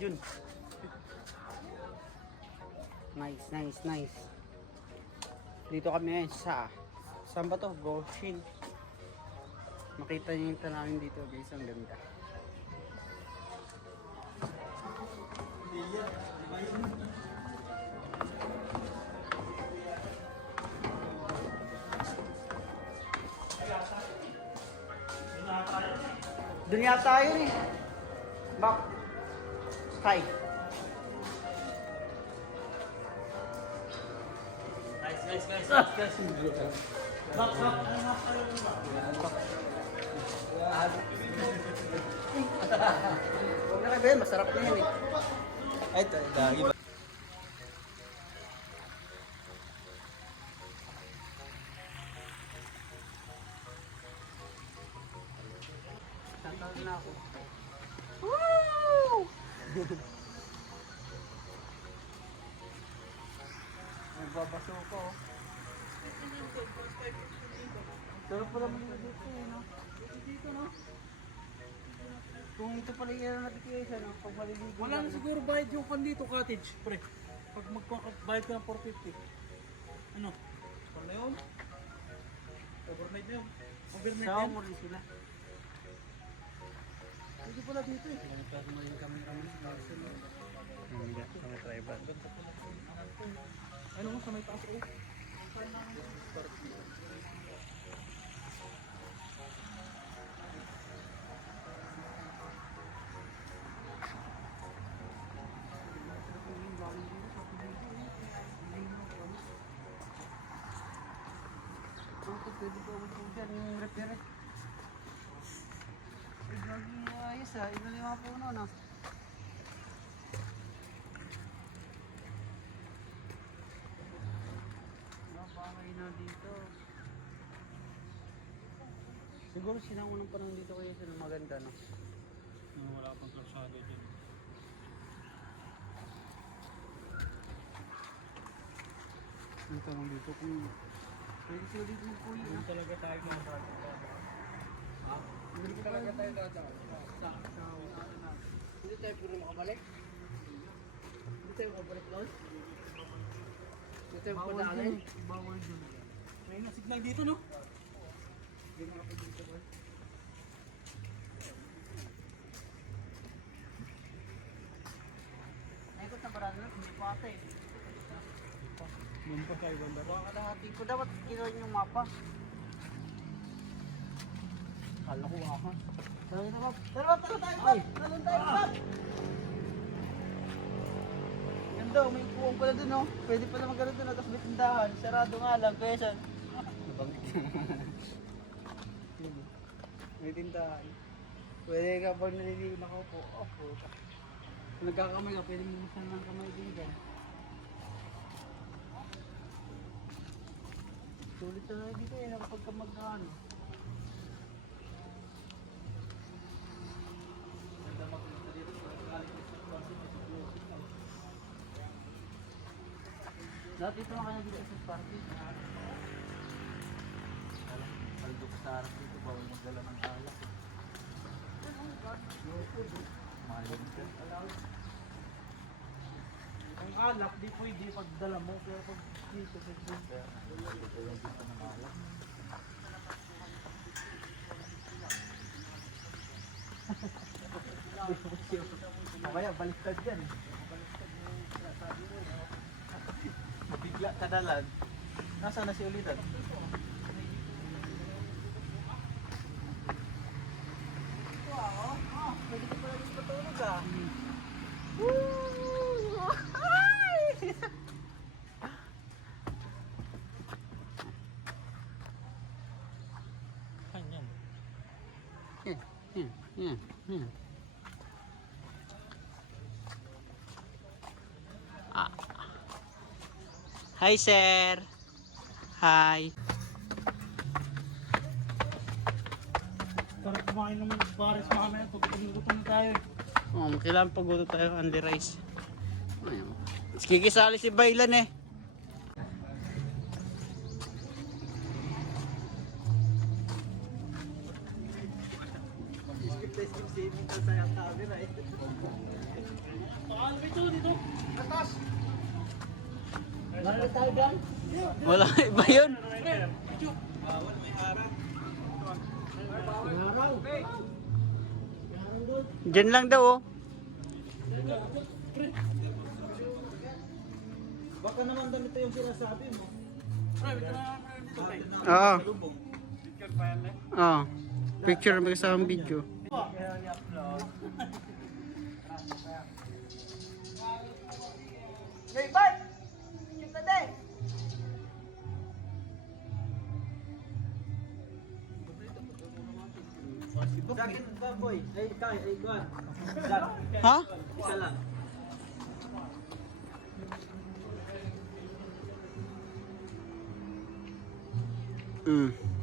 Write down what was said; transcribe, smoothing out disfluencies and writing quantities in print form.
Jun. Nice, nice, nice. Dito kami ngayon sa saan ba to? Goshin. Makita niyo yung tanawin dito guys, ang ganda. Doon yata yun eh. Bak. Sky. Guys. Bak. Huwag na kayo ba yun? Masarap na yan eh. Ay, dagi ba? Tatawag na ako. Woo! Nagbabaso ko. Pero pala mali dito eh, no? Dito, no? Kung ito pala yung natin no? Pag maliligo Wala na siguro bayad yung pan dito, cottage, pre. Pag magbayad ka ng 450. Ano? Par na yun? Overnight na yun. Overnight Sa na yun. mo rin sila. Hindi pala dito eh. Nagpapasok mo yung camera mo sa Barcelona. Hindi, kami tribal. Ano mo sa may taas oh. Pwede ko ulit dyan yung repair eh. Lagi ayos ah, ino yung mga puno no? Napakay na dito. Siguro sinangunang panahon dito kayo sa maganda no? Wala pang kalsada dyan. Ang tanong dito kung pwede sila dito magpuyo na. Talaga tayo mga project. Ha? Hindi talaga tayo dadaan. Hindi tayo puro makabalik? Hindi tayo makabalik doon? Hindi tayo makabalik? Bawal dun. May signal dito no? Hindi makabalik dito ba? Naikot na barang lang, hindi pa ata eh. Doon pa tayo banda. Baka kalahati ko dapat ginawa yung mapa. Kala ko ako. Tara tayo ba? Talon tayo ba? Ganda, may kuwang pala dun oh. Pwede pala magkaroon dun, tapos may tindahan. Sarado nga lang, kaya siya. May tindahan. Pwede ka pag naliligo na ko po. Oh, puta. Kung nagkakamay ka, pwede mo masan ng kamay din dyan. Sulit na dito eh, kapag ka magkano. Dati ito mga kanya dito sa party. Kaldok sa harap dito, bawal magdala ng alak. Malim ka. Ang alak, di pwede pagdala mo, pero pag dito, dito yung dito ng alak. Mamaya, baliktad yan. Mabigla ka dalan. Nasaan na si Ulidan? Pwede ko pala dito patulog ah. Kanyan. Hi sir. Hi. Sarap kumain naman ng baris mamaya pag pagluto na tayo. Oh, kailangan paguto tayo only rice. Ayun. Kikisali si Baylan eh. Skip saving ka sa camera eh. Dito, dito. Atas. Wala, iba yun. Pre, video. Bawal may harap. Diyan lang daw oh. Baka naman ganito yung sinasabi mo. Pre, ito na dito. Oo. Oo. Picture may kasamang video. Hey, bye! Kita deh! Jacket ba boy? Ay, kay, ay, kuhan. Jack, Ha? isa lang. Mm.